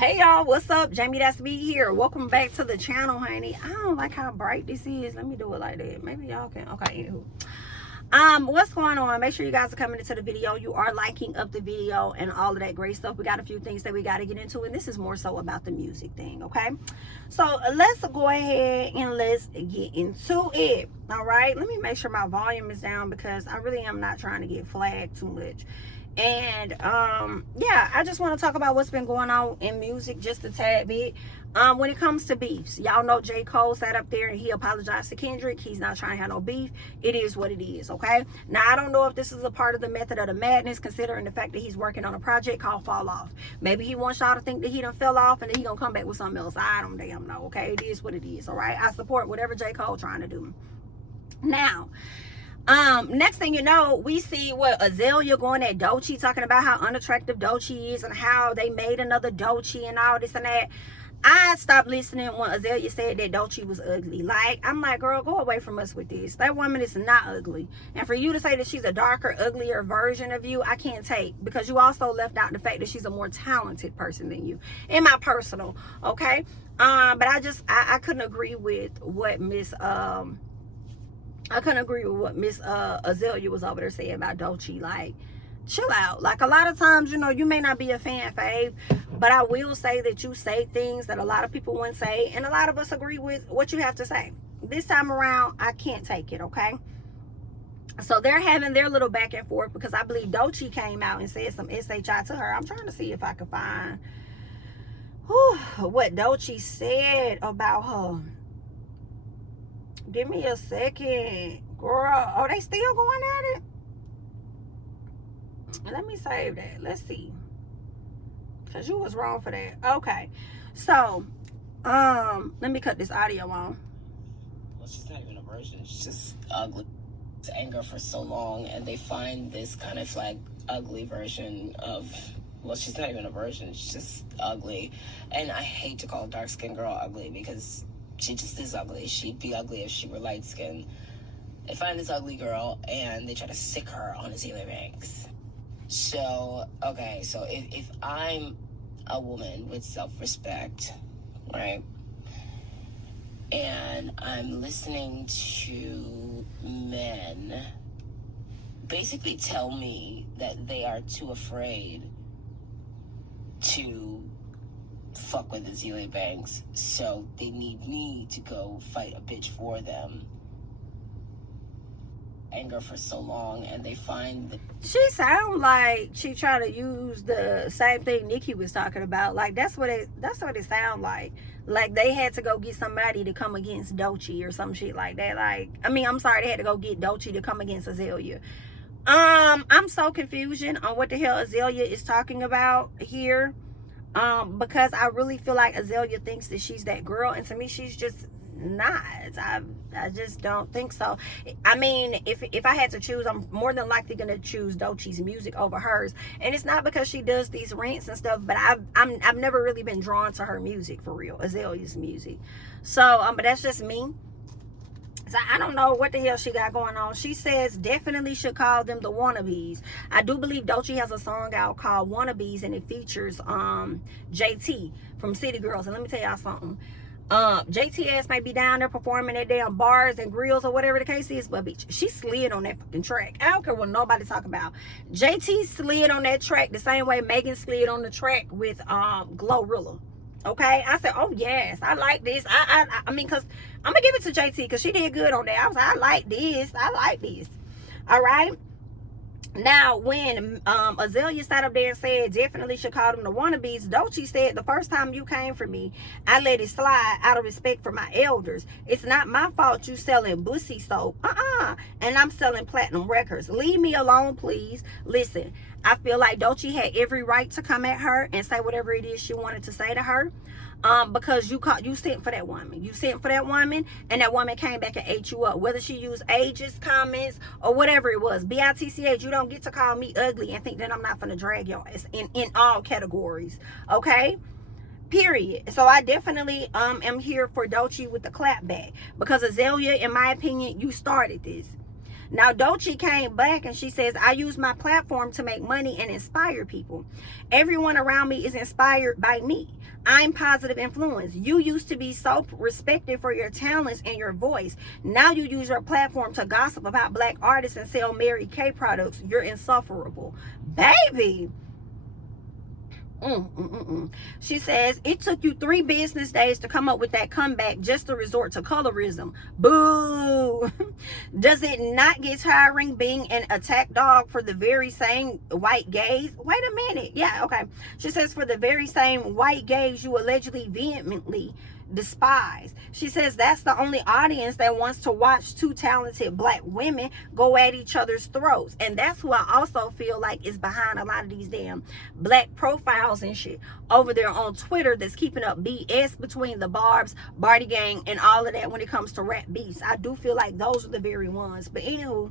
Hey y'all, what's up? JamiThatsMe here. Welcome back to the channel, honey. I don't like how bright this is. Let me do it like that. Maybe y'all can. Okay, anywho. What's going on? Make sure you guys are coming into the video. You are liking up the video and all of that great stuff. We got a few things that we got to get into, and this is more so about the music thing, okay? So let's go ahead and let's get into it. All right, let me make sure my volume is down because I really am not trying to get flagged too much. And yeah, I just want to talk about what's been going on in music just a tad bit. When it comes to beefs, y'all know J. Cole sat up there and he apologized to Kendrick. He's not trying to have no beef. It is what it is, okay? Now, I don't know if this is a part of the method of the madness, considering the fact that he's working on a project called Fall Off. Maybe he wants y'all to think that he done fell off and then he gonna come back with something else. I don't damn know, okay? It is what it is, all right? I support whatever J. Cole trying to do. Now, next thing you know, we see what Azealia going at Doechii, talking about how unattractive Doechii is and how they made another Doechii and all this and that. I stopped listening when Azealia said that Doechii was ugly. Like, I'm like, girl, go away from us with this. That woman is not ugly. And for you to say that she's a darker, uglier version of you, I can't take, because you also left out the fact that she's a more talented person than you, in my personal, okay? But I couldn't agree with what Miss Azealia was over there saying about Doechii. Like, chill out. Like, a lot of times, you know, you may not be a fan fave, but I will say that you say things that a lot of people wouldn't say, and a lot of us agree with what you have to say. This time around, I can't take it, okay? So they're having their little back and forth, because I believe Doechii came out and said some SHI to her. I'm trying to see if I can find what Doechii said about her. Give me a second, girl. Oh, they still going at it? Let me save that. Let's see. Because you was wrong for that. Okay. So, let me cut this audio on. Well, she's not even a virgin. She's just ugly. It's anger for so long, and they find this kind of like ugly version of, well, she's not even a virgin. She's just ugly. And I hate to call a dark-skinned girl ugly, because she just is ugly. She'd be ugly if she were light-skinned. They find this ugly girl, and they try to sick her on Azealia Banks. So, okay, so if I'm a woman with self-respect, right, and I'm listening to men basically tell me that they are too afraid to fuck with Azealia Banks, so they need me to go fight a bitch for them. Anger for so long, and they find she sound like she try to use the same thing Nicki was talking about. Like, that's what it sound like. Like, they had to go get somebody to come against Doechii or some shit like that. Like, I mean, I'm sorry, they had to go get Doechii to come against Azealia. I'm so confused on what the hell Azealia is talking about here. Because I really feel like Azealia thinks that she's that girl, and to me, she's just not. I just don't think so. I mean, if I had to choose, I'm more than likely gonna choose Doechii's music over hers, and it's not because she does these rants and stuff, but I've never really been drawn to her music for real, Azalea's music. So but that's just me. So I don't know what the hell she got going on. She says definitely should call them the wannabes. I do believe Doechii has a song out called Wannabes, and it features JT from City Girls. And let me tell y'all something. JTS might be down there performing at damn bars and grills or whatever the case is, but bitch, she slid on that fucking track. I don't care what nobody talk about. JT slid on that track the same way Megan slid on the track with Glorilla. Okay, I said, oh yes, I like this. I mean, because I'm gonna give it to JT because she did good on that. I was like, I like this. All right. Now, when Azealia sat up there and said definitely should call them the wannabes, Doechii said, the first time you came for me, I let it slide out of respect for my elders. It's not my fault you selling bussy soap. And I'm selling platinum records. Leave me alone, please. Listen, I feel like Doechii had every right to come at her and say whatever it is she wanted to say to her. Because you sent for that woman. You sent for that woman, and that woman came back and ate you up. Whether she used ageist comments or whatever it was. BITCH, you don't get to call me ugly and think that I'm not gonna drag your ass in all categories. Okay? Period. So I definitely am here for Doechii with the clapback. Because Azealia, in my opinion, you started this. Now, Doechii came back and she says, I use my platform to make money and inspire people. Everyone around me is inspired by me. I'm positive influence. You used to be so respected for your talents and your voice. Now you use your platform to gossip about black artists and sell Mary Kay products. You're insufferable. Baby. She says, it took you 3 business days to come up with that comeback just to resort to colorism. Boo. Does it not get tiring being an attack dog for the very same white gays? Wait a minute. Yeah, okay. She says, for the very same white gays you allegedly vehemently despise. She says that's the only audience that wants to watch 2 talented black women go at each other's throats. And that's who I also feel like is behind a lot of these damn black profiles and shit over there on Twitter that's keeping up BS between the Barbs, Barty Gang, and all of that when it comes to rap beefs. I do feel like those are the very ones. But anywho,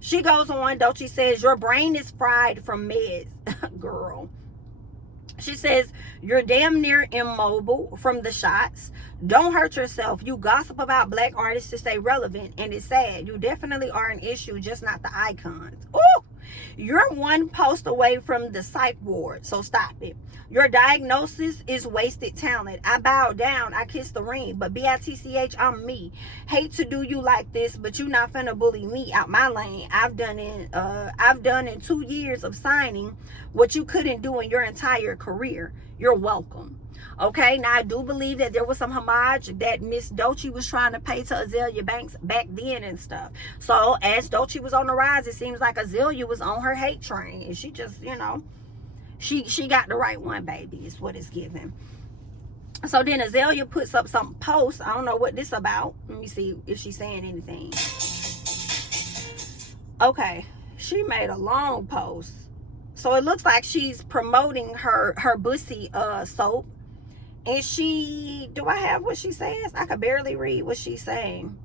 she goes on, Doechii says, your brain is fried from meds. Girl. She says, you're damn near immobile from the shots. Don't hurt yourself. You gossip about black artists to stay relevant, and it's sad. You definitely are an issue, just not the icons. Ooh! You're 1 post away from the psych ward, so stop it. Your diagnosis is wasted talent. I bow down, I kiss the ring, but bitch, I'm me. Hate to do you like this, but you not finna bully me out my lane. I've done in 2 years of signing what you couldn't do in your entire career. You're welcome. Okay, now I do believe that there was some homage that Miss Doechii was trying to pay to Azealia Banks back then and stuff. So as Doechii was on the rise, it seems like Azealia was on her hate train, and she just, you know, she got the right one, baby, is what it's giving. So then Azealia puts up some post. I don't know what this about. Let me see if she's saying anything. Okay, she made a long post. So it looks like she's promoting her Bussy soap. And she, do I have what she says? I could barely read what she's saying.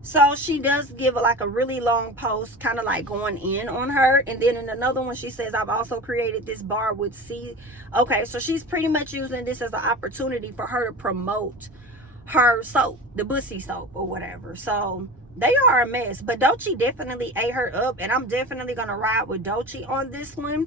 So she does give like a really long post, kind of like going in on her. And then in another one, she says, I've also created this bar with C. Okay, so she's pretty much using this as an opportunity for her to promote her soap, the Bussy soap or whatever. So they are a mess. But Doechii definitely ate her up. And I'm definitely going to ride with Doechii on this one.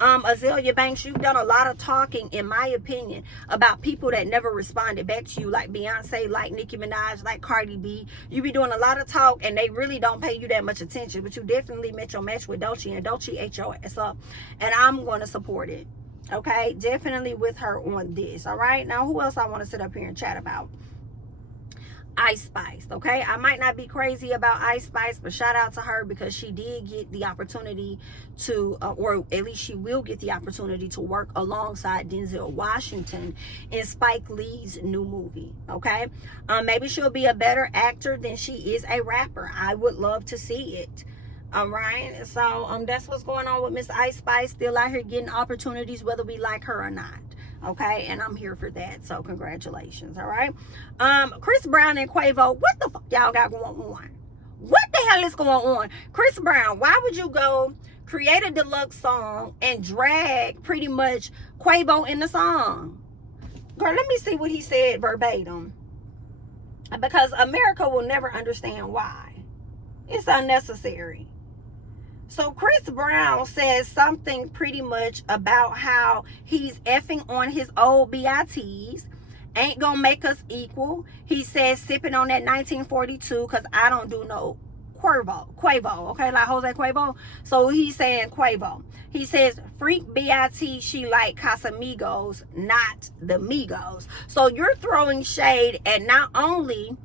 Azealia Banks, you've done a lot of talking, in my opinion, about people that never responded back to you, like Beyonce, like Nicki Minaj, like Cardi B. You be doing a lot of talk, and they really don't pay you that much attention. But you definitely met your match with Doechii, and Doechii ate your ass up. And I'm going to support it. Okay? Definitely with her on this. All right? Now, who else I want to sit up here and chat about? Ice Spice. Okay, I might not be crazy about Ice Spice, but shout out to her because she did get the opportunity to or at least she will get the opportunity to work alongside Denzel Washington in Spike Lee's new movie. Okay, maybe she'll be a better actor than she is a rapper. I would love to see it. All right, so that's what's going on with Miss Ice Spice, still out here getting opportunities whether we like her or not. Okay, and I'm here for that, so congratulations. All right, Chris Brown and Quavo, what the fuck y'all got going on? What the hell is going on? Chris Brown, why would you go create a deluxe song and drag pretty much Quavo in the song? Girl, let me see what he said verbatim, because America will never understand why. It's unnecessary. So Chris Brown says something pretty much about how he's effing on his old BITs. Ain't gonna make us equal. He says sipping on that 1942 because I don't do no Quavo, okay, like Jose Quavo. So he's saying Quavo. He says freak BIT, she like Casamigos, not the Migos. So you're throwing shade at not only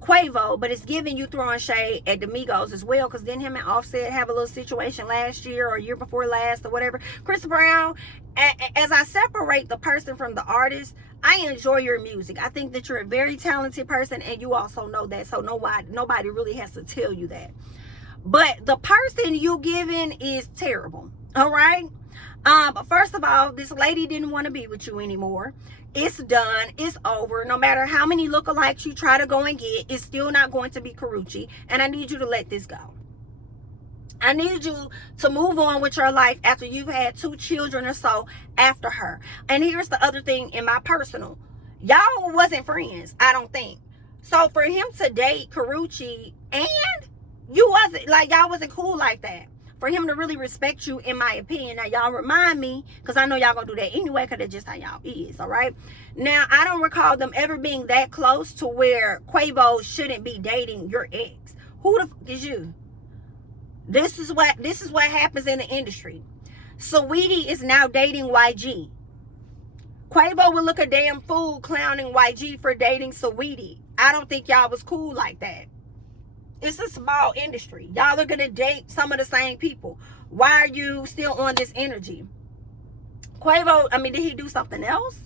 Quavo, but it's giving you throwing shade at the Migos as well, because then him and Offset have a little situation last year or year before last or whatever. Chris Brown, as I separate the person from the artist, I enjoy your music. I think that you're a very talented person, and you also know that, so nobody really has to tell you that. But the person you giving is terrible. All right, but first of all, this lady didn't want to be with you anymore. It's done. It's over. No matter how many lookalikes you try to go and get, it's still not going to be Karrueche. And I need you to let this go. I need you to move on with your life after you've had 2 children or so after her. And here's the other thing in my personal. Y'all wasn't friends, I don't think. So for him to date Karrueche and you wasn't, like, y'all wasn't cool like that. for him to really respect you, in my opinion. Now, y'all remind me, because I know y'all gonna do that anyway, because that's just how y'all is, all right? Now, I don't recall them ever being that close to where Quavo shouldn't be dating your ex. Who the fuck is you? This is what happens in the industry. Saweetie is now dating YG. Quavo would look a damn fool clowning YG for dating Saweetie. I don't think y'all was cool like that. It's a small industry. Y'all are gonna date some of the same people. Why are you still on this energy? Quavo, I mean, did he do something else?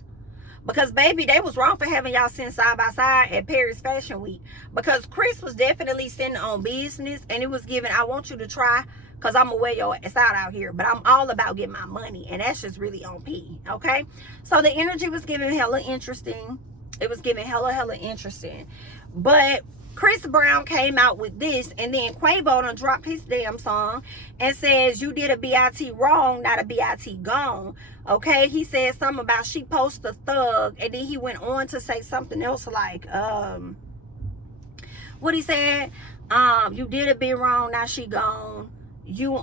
Because, baby, they was wrong for having y'all sitting side by side at Paris Fashion Week. Because Chris was definitely sitting on business, and it was giving, I want you to try, because I'm going to wear your ass out here. But I'm all about getting my money, and that's just really on P, okay? So the energy was giving hella interesting. It was giving hella interesting. But Chris Brown came out with this, and then Quavo done dropped his damn song and says, you did a BIT wrong, not a BIT gone. Okay, he said something about she post a thug, and then he went on to say something else like, what he said, you did a bit wrong, now she gone. You,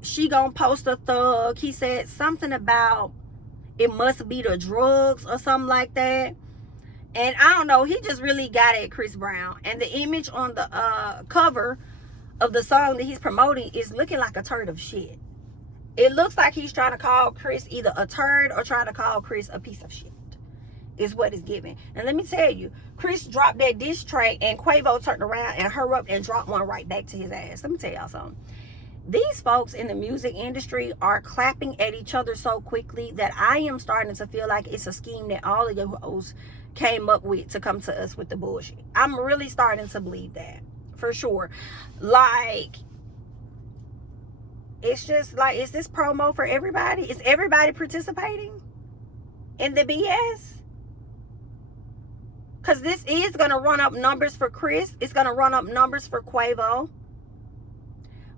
she gonna post a thug. He said something about it must be the drugs or something like that. And I don't know, he just really got at Chris Brown. And the image on the cover of the song that he's promoting is looking like a turd of shit. It looks like he's trying to call Chris either a turd or trying to call Chris a piece of shit. Is what it's giving. And let me tell you, Chris dropped that diss track and Quavo turned around and hurried up and dropped one right back to his ass. Let me tell y'all something. These folks in the music industry are clapping at each other so quickly that I am starting to feel like it's a scheme that all of you hoes came up with to come to us with the bullshit. I'm really starting to believe that, for sure. Like, it's just like, is this promo for everybody? Is everybody participating in the BS? Because this is going to run up numbers for Chris. It's going to run up numbers for Quavo.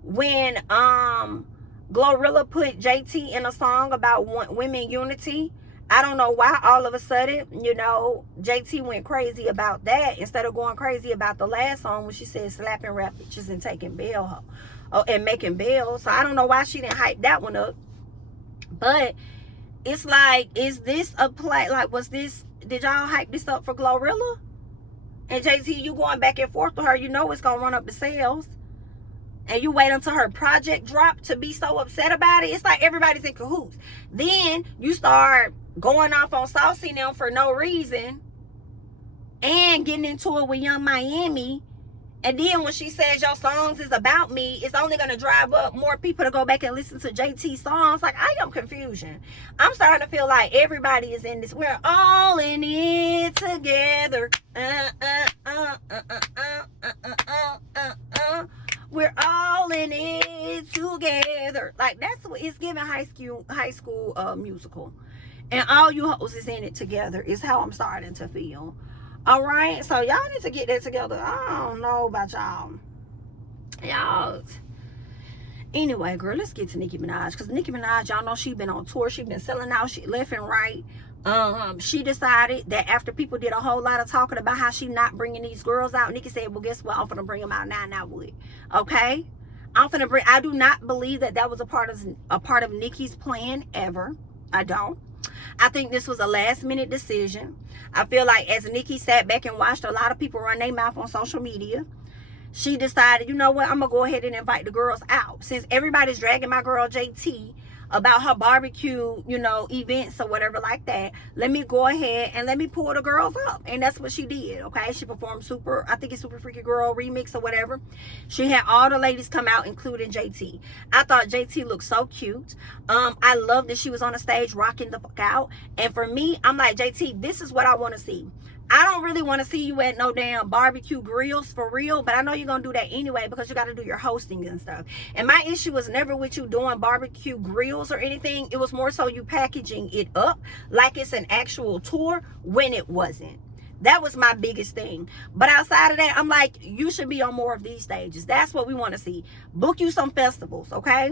When Glorilla put JT in a song about women unity, I don't know why all of a sudden, you know, JT went crazy about that instead of going crazy about the last song when she said slapping rap bitches and taking bail and making bail. So I don't know why she didn't hype that one up. But it's like, is this a play? Like, did y'all hype this up for Glorilla? And JT, you going back and forth with her, you know it's going to run up the sales. And you wait until her project drop to be so upset about it. It's like everybody's in cahoots. Then you start going off on Saucy now for no reason. And getting into it with Young Miami. And then when she says your songs is about me, it's only going to drive up more people to go back and listen to JT's songs. Like, I am confusion. I'm starting to feel like everybody is in this. We're all in it together. We're all in it together. Like, that's what it's giving high school musical. And all you hoes is in it together is how I'm starting to feel. All right, so y'all need to get that together. I don't know about y'all. Anyway, girl, let's get to Nicki Minaj. Because Nicki Minaj, y'all know she been on tour. She been selling out. She left and right. She decided that after people did a whole lot of talking about how she not bringing these girls out, Nicki said, well, guess what? I'm finna bring them out now and I would. Okay? I do not believe that was a part of Nicki's plan ever. I don't. I think this was a last minute decision. I feel like as Nicki sat back and watched a lot of people run their mouth on social media, she decided, you know what, I'm going to go ahead and invite the girls out. Since everybody's dragging my girl JT about her barbecue, you know, events or whatever like that, let me go ahead and let me pull the girls up. And that's what she did, okay? She performed Super Freaky Girl remix or whatever. She had all the ladies come out, including JT. I thought JT looked so cute. I love that she was on the stage rocking the fuck out. And for me, I'm like, JT, this is what I want to see. I don't really want to see you at no damn barbecue grills for real, but I know you're going to do that anyway because you got to do your hosting and stuff. And my issue was never with you doing barbecue grills or anything. It was more so you packaging it up like it's an actual tour when it wasn't. That was my biggest thing. But outside of that, I'm like, you should be on more of these stages. That's what we want to see. Book you some festivals, okay?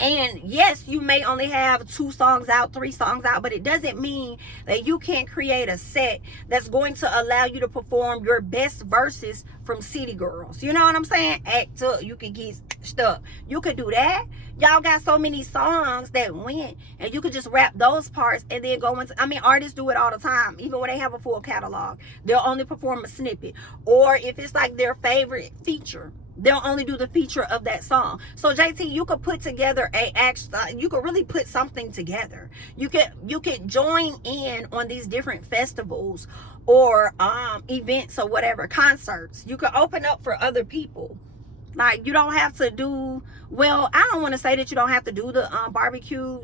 And yes, you may only have 2 songs out, 3 songs out, but it doesn't mean that you can't create a set that's going to allow you to perform your best verses from City Girls. You know what I'm saying? Act up, you can get stuck. You could do that. Y'all got so many songs that went, and you could just rap those parts and then go into, I mean, artists do it all the time. Even when they have a full catalog, they'll only perform a snippet. Or if it's like their favorite feature, they'll only do the feature of that song. So JT, you could put together you could really put something together. You could join in on these different festivals or events or whatever, concerts. You could open up for other people. Like, you don't have to do, well, I don't want to say that you don't have to do the barbecue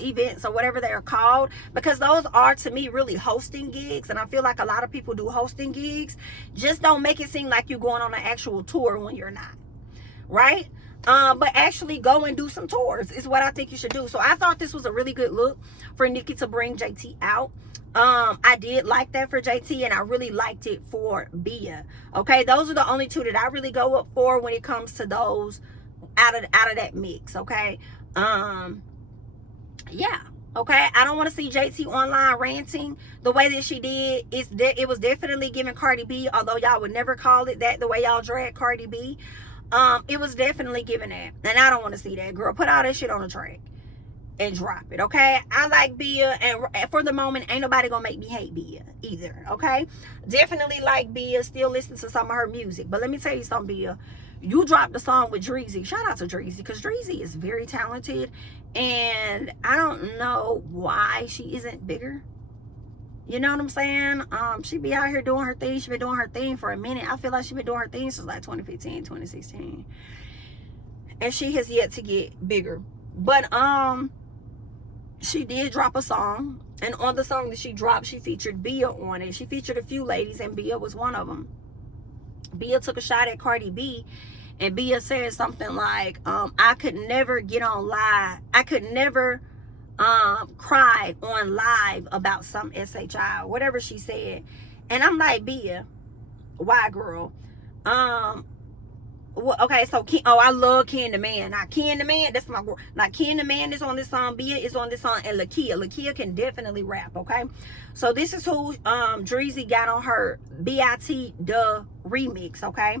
events or whatever they're called, because those are, to me, really hosting gigs. And I feel like a lot of people do hosting gigs. Just don't make it seem like you're going on an actual tour when you're not, right? But actually go and do some tours is what I think you should do. So I thought this was a really good look for Nicki to bring JT out. I did like that for JT, and I really liked it for Bia. Okay, those are the only 2 that I really go up for when it comes to those out of that mix. Okay, yeah. Okay, I don't want to see JT online ranting the way that she did. It was definitely giving Cardi B, although y'all would never call it that the way y'all drag Cardi B. It was definitely giving that, and I don't want to see that. Girl, put all that shit on the track and drop it. Okay, I like Bia, and for the moment ain't nobody gonna make me hate Bia either. Okay, definitely like Bia, still listen to some of her music. But let me tell you something, Bia, you dropped the song with Dreezy. Shout out to Dreezy, because Dreezy is very talented, and I don't know why she isn't bigger. You know what I'm saying? She be out here doing her thing. She been doing her thing for a minute. I feel like she been doing her thing since like 2015, 2016, and she has yet to get bigger. But she did drop a song, and on the song that she dropped, she featured Bia on it. She featured a few ladies, and Bia was one of them. Bia took a shot at Cardi B, and Bia said something like, I could never get on live. I could never cry on live about some SHI, whatever she said. And I'm like, Bia, why, girl? Well, okay, so I love Ken the Man. Now Ken the Man, that's my girl. Now Ken the Man is on this song, Bia is on this song, and Lakia can definitely rap. Okay, so this is who Dreezy got on her BIT the remix. Okay,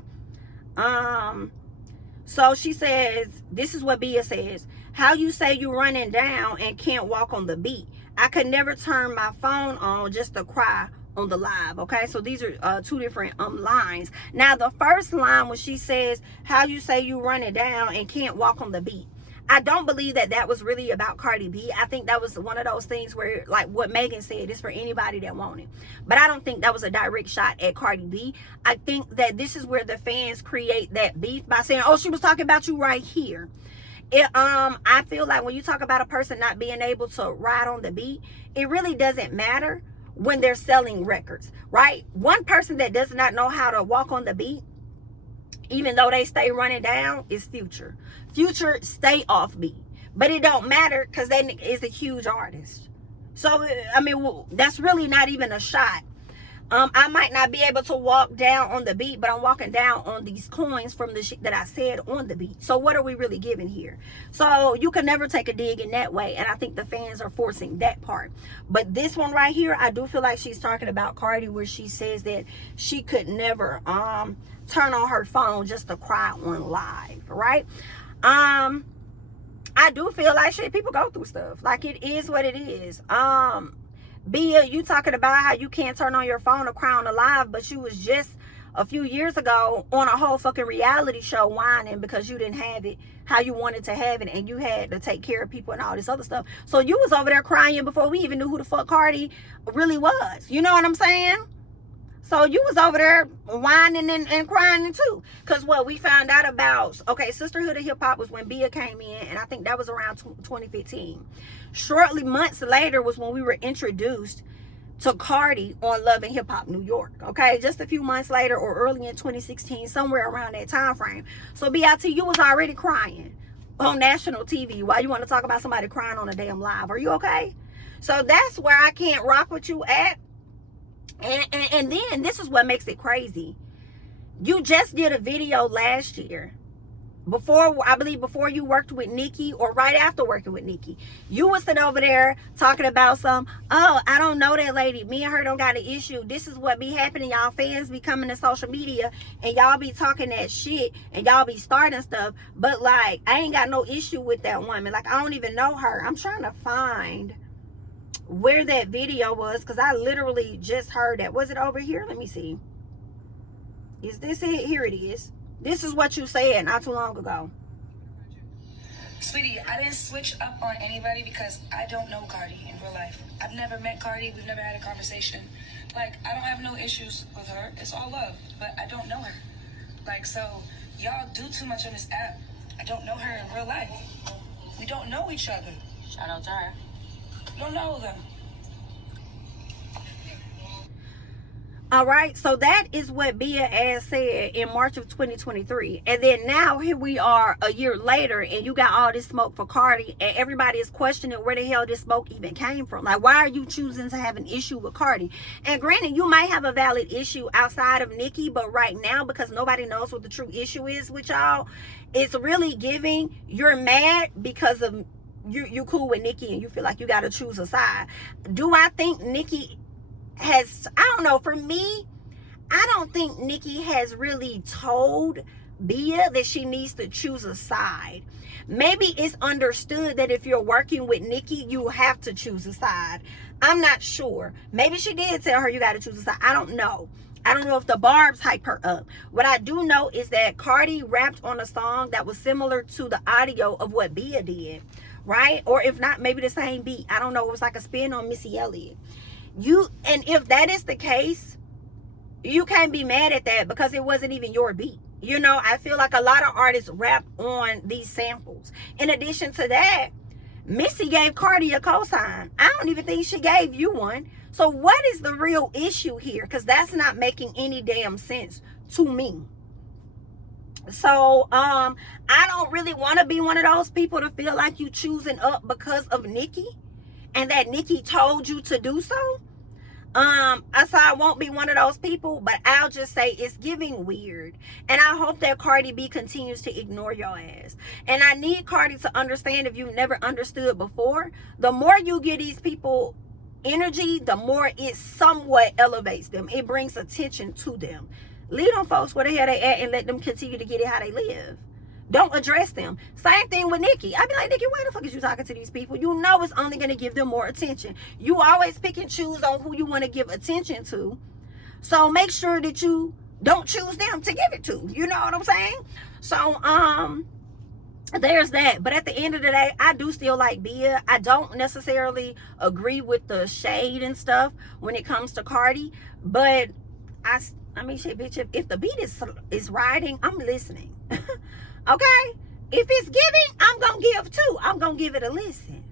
so she says, this is what Bia says: how you say you running down and can't walk on the beat. I could never turn my phone on just to cry on the live. Okay, so these are 2 different lines. Now the first line, when she says how you say you run it down and can't walk on the beat, I don't believe that was really about Cardi B. I think that was one of those things where, like what Megan said, it's for anybody that want it. But I don't think that was a direct shot at Cardi B. I think that this is where the fans create that beef by saying, oh, she was talking about you right here. I feel like when you talk about a person not being able to ride on the beat, it really doesn't matter when they're selling records, right? One person that does not know how to walk on the beat, even though they stay running down, is Future. Future stay off beat, but it don't matter because that is a huge artist. So I mean, that's really not even a shot. I might not be able to walk down on the beat, but I'm walking down on these coins from the shit that I said on the beat. So what are we really giving here? So you can never take a dig in that way, and I think the fans are forcing that part. But this one right here, I do feel like she's talking about Cardi, where she says that she could never turn on her phone just to cry on live, right? I do feel like shit, people go through stuff. Like, it is what it is. Bia, you talking about how you can't turn on your phone or cry on the live, but you was just a few years ago on a whole fucking reality show whining because you didn't have it how you wanted to have it, and you had to take care of people and all this other stuff. So you was over there crying before we even knew who the fuck Cardi really was. You know what I'm saying? So you was over there whining and crying too. Because what we found out about, okay, Sisterhood of Hip Hop was when Bia came in, and I think that was around 2015. Shortly months later was when we were introduced to Cardi on Love and Hip Hop New York. Okay, just a few months later, or early in 2016, somewhere around that time frame. So BIT, you was already crying on national TV. Why you want to talk about somebody crying on a damn live? Are you okay? So that's where I can't rock with you at. And then this is what makes it crazy. You just did a video last year before you worked with Nicki, or right after working with Nicki, you was sitting over there talking about oh, I don't know that lady, me and her don't got an issue, this is what be happening, y'all fans be coming to social media and y'all be talking that shit and y'all be starting stuff, but like, I ain't got no issue with that woman, like, I don't even know her. I'm trying to find where that video was, because I literally just heard that. Was it over here? Let me see. Is this it? Here it is. This is what you said not too long ago. Sweetie, I didn't switch up on anybody because I don't know Cardi in real life. I've never met Cardi. We've never had a conversation. Like, I don't have no issues with her. It's all love. But I don't know her. Like, so, y'all do too much on this app. I don't know her in real life. We don't know each other. Shout out to her. We don't know them. All right, so that is what Bia has said in March of 2023. And then now here we are a year later, and you got all this smoke for Cardi, and everybody is questioning where the hell this smoke even came from. Like, why are you choosing to have an issue with Cardi? And granted, you might have a valid issue outside of Nicki, but right now, because nobody knows what the true issue is with y'all, it's really giving you're mad because of you cool with Nicki and you feel like you got to choose a side. Do I think Nicki has, I don't know, for me, I don't think Nicki has really told Bia that she needs to choose a side. Maybe it's understood that if you're working with Nicki, you have to choose a side. I'm not sure. Maybe she did tell her you got to choose a side. I don't know. I don't know if the Barbs hype her up. What I do know is that Cardi rapped on a song that was similar to the audio of what Bia did, right? Or if not, maybe the same beat. I don't know. It was like a spin on Missy Elliott. And if that is the case, you can't be mad at that because it wasn't even your beat. You know, I feel like a lot of artists rap on these samples. In addition to that, Missy gave Cardi a cosign. I don't even think she gave you one. So what is the real issue here? Because that's not making any damn sense to me. So I don't really want to be one of those people to feel like you choosing up because of Nicki and that Nicki told you to do so. So I won't be one of those people, but I'll just say it's giving weird. And I hope that Cardi B continues to ignore your ass. And I need Cardi to understand, if you've never understood before, the more you give these people energy, the more it somewhat elevates them. It brings attention to them. Leave them folks where the hell they at and let them continue to get it how they live. Don't address them. Same thing with Nicki. I'd be like, Nicki, why the fuck is you talking to these people? You know it's only going to give them more attention. You always pick and choose on who you want to give attention to. So make sure that you don't choose them to give it to. You know what I'm saying? So, there's that. But at the end of the day, I do still like Bia. I don't necessarily agree with the shade and stuff when it comes to Cardi. But I mean, shit, bitch, if the beat is riding, I'm listening. Okay, if it's giving, I'm gonna give too. I'm gonna give it a listen.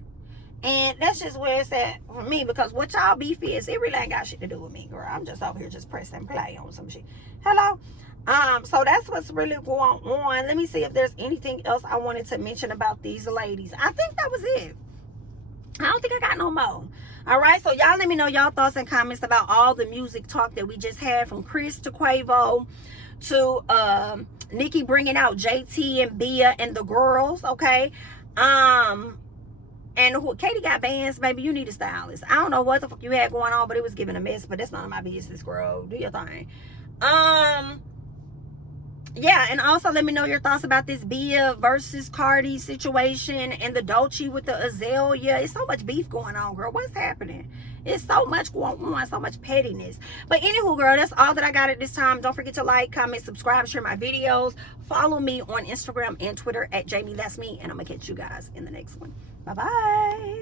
And that's just where it's at for me, because what y'all beef is, it really ain't got shit to do with me, girl. I'm just over here just pressing play on some shit. Hello. So that's what's really going on. Let me see if there's anything else I wanted to mention about these ladies. I think that was it. I don't think I got no more. All right, so y'all let me know y'all thoughts and comments about all the music talk that we just had, from Chris to Quavo to Nicki bringing out JT and Bia and the girls, okay? And Katie got bands, baby, you need a stylist. I don't know what the fuck you had going on, but it was giving a mess, but that's none of my business, girl. Do your thing. Yeah, and also let me know your thoughts about this Bia versus Cardi situation and the Dolce with the Azealia. It's so much beef going on, girl. What's happening? It's so much going on, so much pettiness. But anywho, girl, that's all that I got at this time. Don't forget to like, comment, subscribe, share my videos. Follow me on Instagram and Twitter at JamiThatsMe, and I'm going to catch you guys in the next one. Bye-bye.